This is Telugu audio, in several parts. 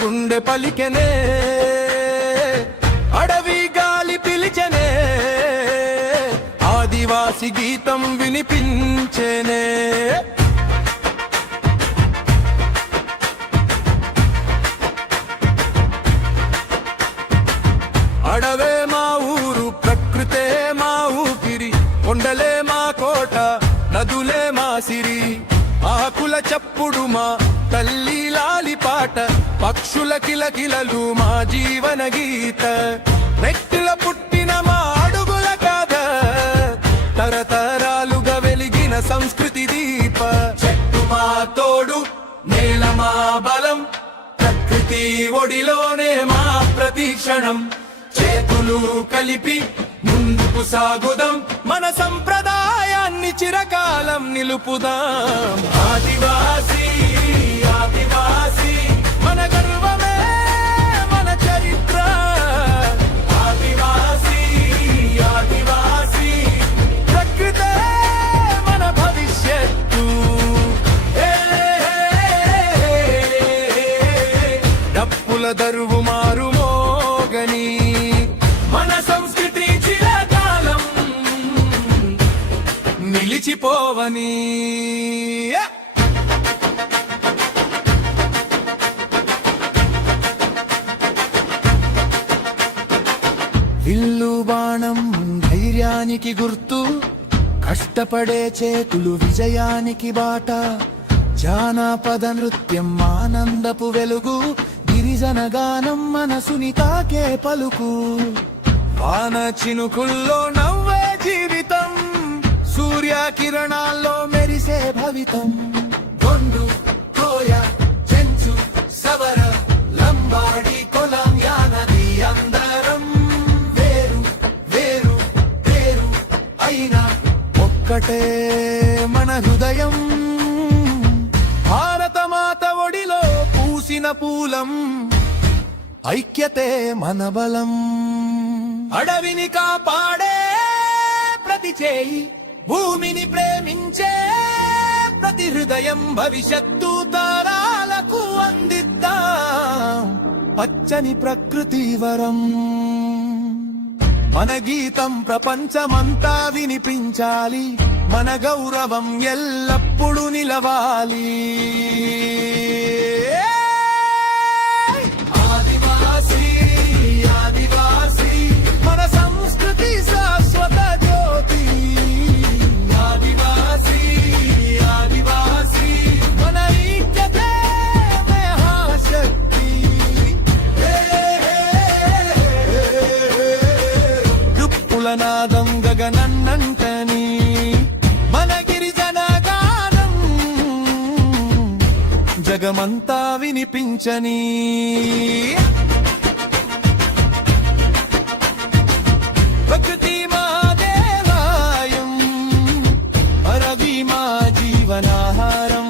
గుండె పలికెనే, అడవి గాలి పిలిచెనే, ఆదివాసి గీతం వినిపించెనే. అడవే మా ఊరు, ప్రకృతే మా ఊపిరి, కొండలే మా కోట, నదులే మా సిరి, ఆకుల చప్పుడు మా తల్లి లాలి పాట, పక్షుల కిలకిలలు మా జీవన గీత, నెట్టిల పుట్టిన మా అడుగుల కథ, తరతరాలుగా వెలిగిన సంస్కృతి దీప. చెట్టు మా తోడు, నేల మా బలం, ప్రకృతి ఒడిలోనే మా ప్రతిక్షణం, చేతులు కలిపి ముందుకు సాగుదాం, మన సంప్రదాయాన్ని చిరకాలం నిలుపుదాం. ఆదివాసి ఆదివాసి మన గర్వమే, మన చరిత్ర. ఆదివాసి ఆదివాసి ప్రకృతే మన భవిష్యత్తు. డప్పుల దరువు మారు మోగని మన సంస్కృతి చిరకాలం నిలిచిపోవని. విల్లు బాణం ధైర్యానికి గుర్తు, కష్టపడే చేతులు విజయానికి బాట, జానపద నృత్యం ఆనందపు వెలుగు, గిరిజన గానం మనసుని తాకే పలుకు, వాన చినుకుల్లో నవ్వే జీవితం, సూర్య కిరణాల్లో మెరిసే భవితం. గొండు కోయ చెంచు సవర లంబాడి కొలం యానది అందరం వేరు వేరు వేరు అయినా ఒక్కటే మన హృదయం. భారత మాత ఒడిలో పూసిన పూలం, ఐక్యతే మన బలం. అడవిని కాపాడే ప్రతి చేయి, భూమిని ప్రేమించే ప్రతి హృదయం, భవిష్యత్తు తరాలకు అందిద్దాం పచ్చని ప్రకృతి వరం. మన గీతం ప్రపంచమంతా వినిపించాలి, మన గౌరవం ఎల్లప్పుడూ నిలవాలి. ఆదివాసి ఆదివాసి మన సంస్కృతి శాశ్వత జ్యోతి. ఆదివాసి ఆదివాసి మన ఐక్యతే మహాశక్తి. దుప్పుల నాదం గగనన్నంటని, మన గిరిజన గానం జగమంతా వినిపించని. ప్రకృతి మా దేవాలయం, అరవి మా జీవనాహారం,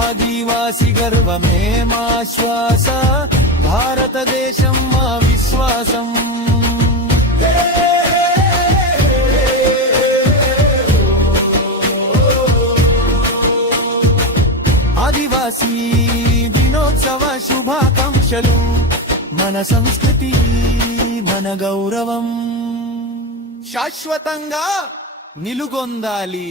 ఆదివాసి గర్వమే మా శ్వాస, భారతదేశం మా విశ్వాసం. ఆదివాసీ దినోత్సవ శుభాకాంక్షలు, మన సంస్కృతి మన గౌరవం శాశ్వతంగా నిలుగొందాలి.